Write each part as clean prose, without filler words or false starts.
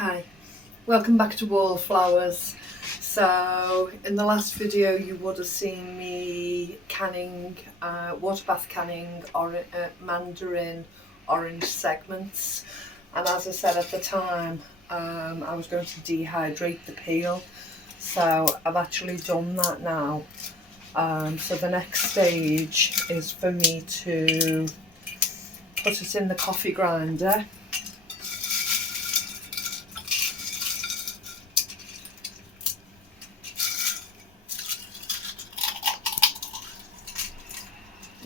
Hi, welcome back to Wallflowers. So in the last video you would have seen me canning, water bath canning mandarin orange segments, and as I said at the time, I was going to dehydrate the peel, so I've actually done that now. So the next stage is for me to put it in the coffee grinder.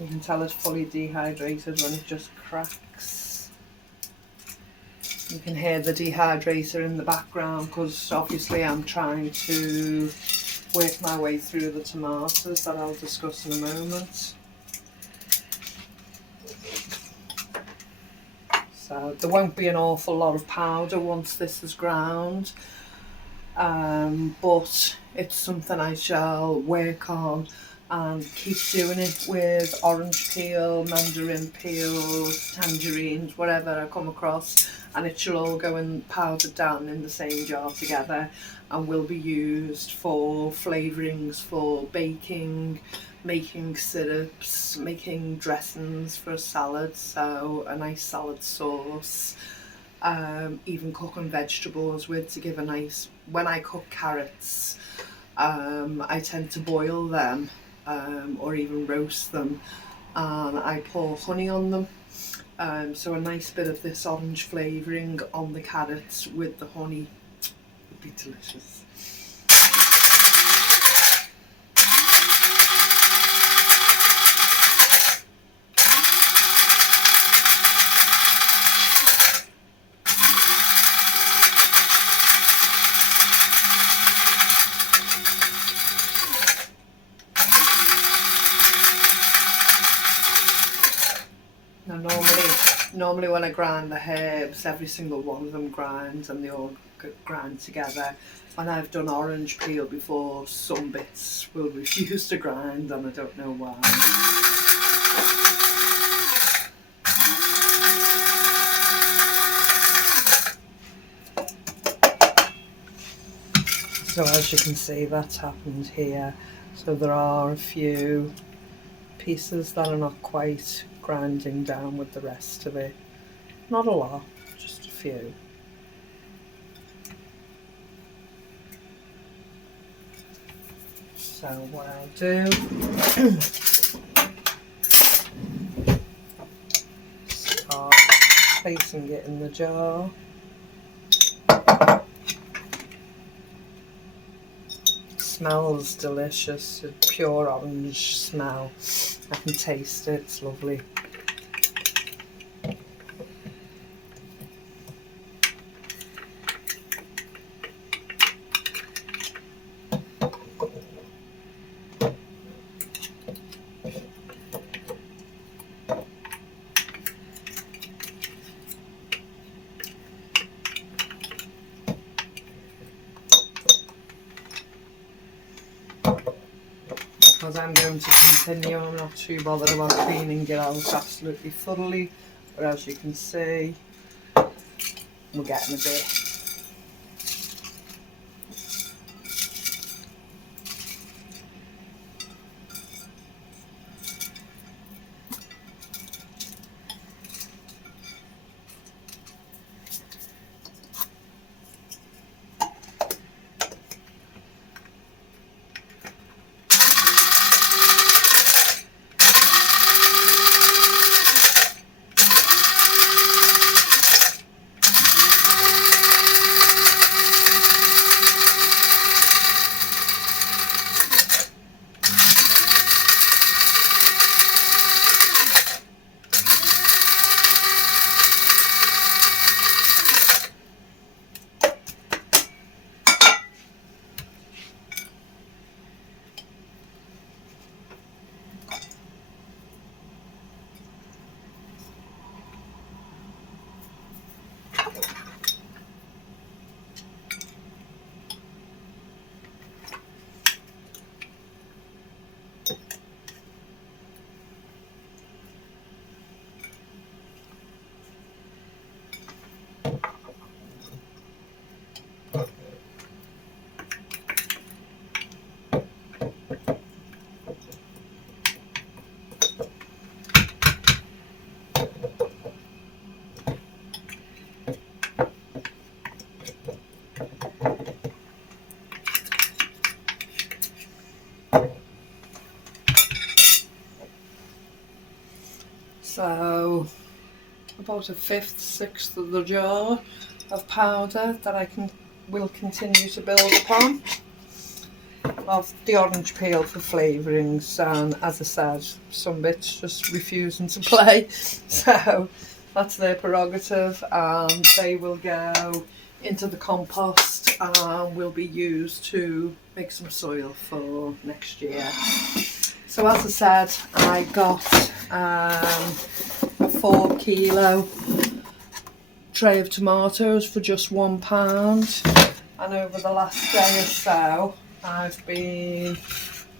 You can tell it's fully dehydrated when it just cracks. You can hear the dehydrator in the background because obviously I'm trying to work my way through the tomatoes that I'll discuss in a moment. So there won't be an awful lot of powder once this is ground, but it's something I shall work on and keep doing it with orange peel, mandarin peels, tangerines, whatever I come across, and it shall all go in powdered down in the same jar together and will be used for flavourings, for baking, making syrups, making dressings for salads, so a nice salad sauce, even cooking vegetables with to give a nice, when I cook carrots, I tend to boil them or even roast them, and I pour honey on them, so a nice bit of this orange flavouring on the carrots with the honey would be delicious. Now normally when I grind the herbs, every single one of them grinds and they all grind together. When I've done orange peel before, some bits will refuse to grind and I don't know why. So as you can see, that's happened here. So there are a few pieces that are not quite grinding down with the rest of it. Not a lot, just a few. So what I'll do, start placing it in the jar. It smells delicious, a pure orange smell. I can taste it, it's lovely. Because I'm going to continue, I'm not too bothered about cleaning it out absolutely thoroughly, but as you can see, we're getting a bit. So about a fifth, sixth of the jar of powder that will continue to build upon of the orange peel for flavourings, and as I said, some bits just refusing to play, so that's their prerogative, and they will go into the compost and will be used to make some soil for next year. So as I said, I got a 4 kilo tray of tomatoes for just £1, and over the last day or so I've been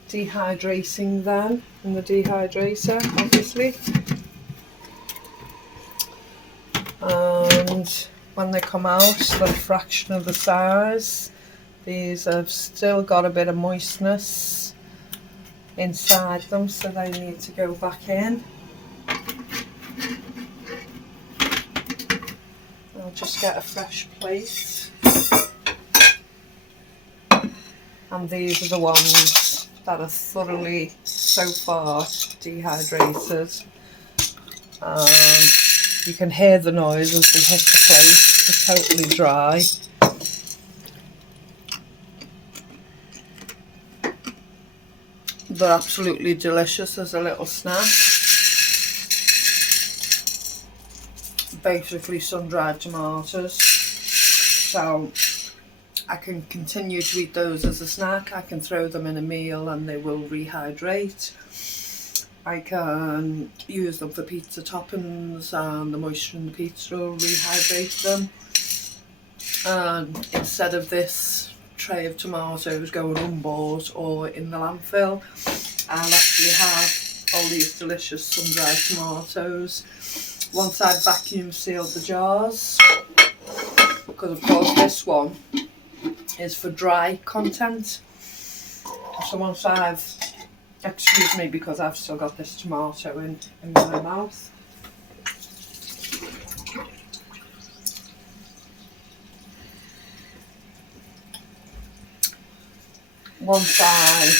dehydrating them in the dehydrator, obviously, and when they come out they're a fraction of the size. These have still got a bit of moistness inside them, so they need to go back in. I'll just get a fresh plate, and these are the ones that are thoroughly, so far, dehydrated. You can hear the noise as they hit the plate. They're totally dry. They're absolutely delicious as a little snack. Basically sun-dried tomatoes. So I can continue to eat those as a snack. I can throw them in a meal and they will rehydrate. I can use them for pizza toppings, and the moisture in the pizza will rehydrate them. And instead of this tray of tomatoes going unbought or in the landfill, I'll actually have all these delicious sun-dried tomatoes once I've vacuum sealed the jars, because of course this one is for dry content. So once I've, excuse me because I've still got this tomato in my mouth. Once I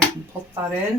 can put that in.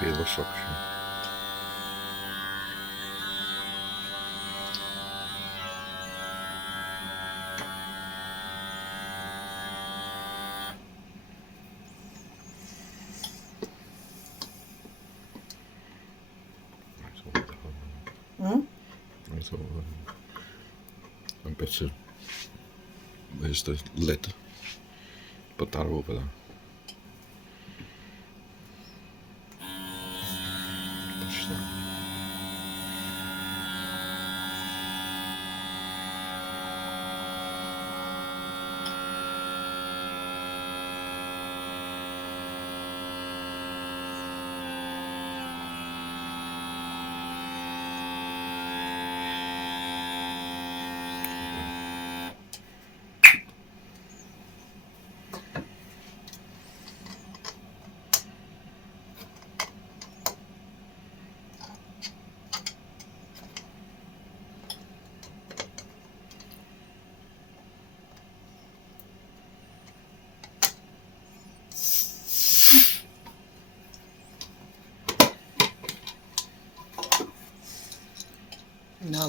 Hele suction. I thought I'm better. Where's the lid? Put that over there. Push that.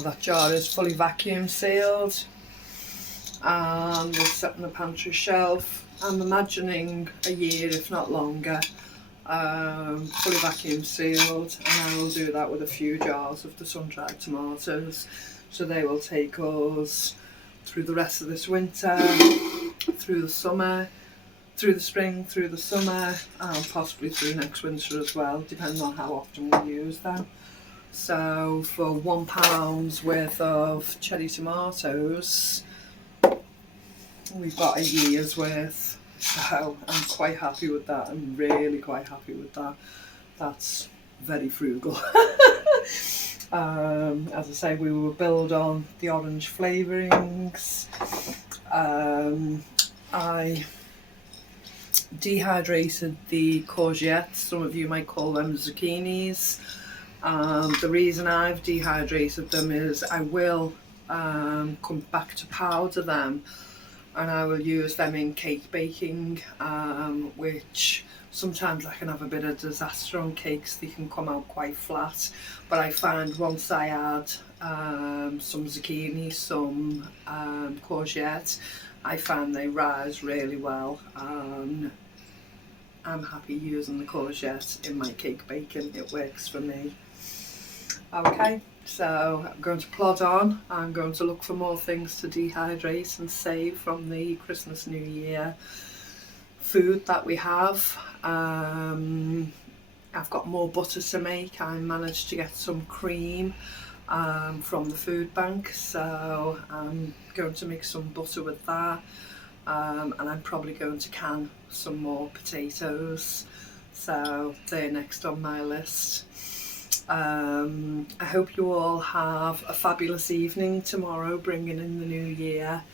that jar is fully vacuum sealed and will sit on the pantry shelf. I'm imagining a year, if not longer, fully vacuum sealed, and I will do that with a few jars of the sun-dried tomatoes, so they will take us through the rest of this winter, through the summer, through the spring, through the summer, and possibly through next winter as well, depending on how often we use them. So for £1 worth of cherry tomatoes, we've got a year's worth. So I'm quite happy with that. I'm really quite happy with that. That's very frugal. As I say, we will build on the orange flavourings. I dehydrated the courgettes, some of you might call them zucchinis. The reason I've dehydrated them is I will come back to powder them, and I will use them in cake baking, which sometimes I can have a bit of disaster on cakes. They can come out quite flat, but I find once I add some zucchini, some courgette, I find they rise really well, and I'm happy using the courgette in my cake baking. It works for me. Okay, so I'm going to plod on. I'm going to look for more things to dehydrate and save from the Christmas New Year food that we have. I've got more butter to make. I managed to get some cream from the food bank, so I'm going to make some butter with that, and I'm probably going to can some more potatoes, so they're next on my list. I hope you all have a fabulous evening tomorrow, bringing in the new year.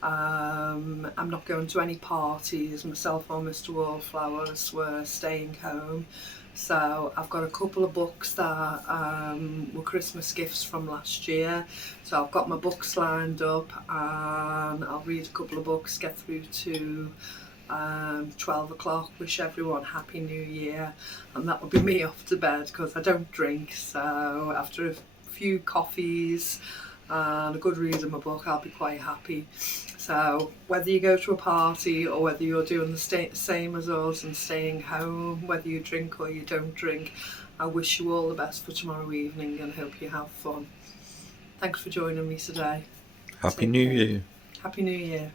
I'm not going to any parties. Myself or Mr. Wallflowers were staying home, so I've got a couple of books that were Christmas gifts from last year, so I've got my books lined up, and I'll read a couple of books, get through to 12 o'clock, wish everyone Happy New Year, and that will be me off to bed because I don't drink, so after a few coffees and a good read of my book, I'll be quite happy. So whether you go to a party or whether you're doing the same as us and staying home, whether you drink or you don't drink, I wish you all the best for tomorrow evening and hope you have fun. Thanks for joining me today. Happy New Year. Happy New Year.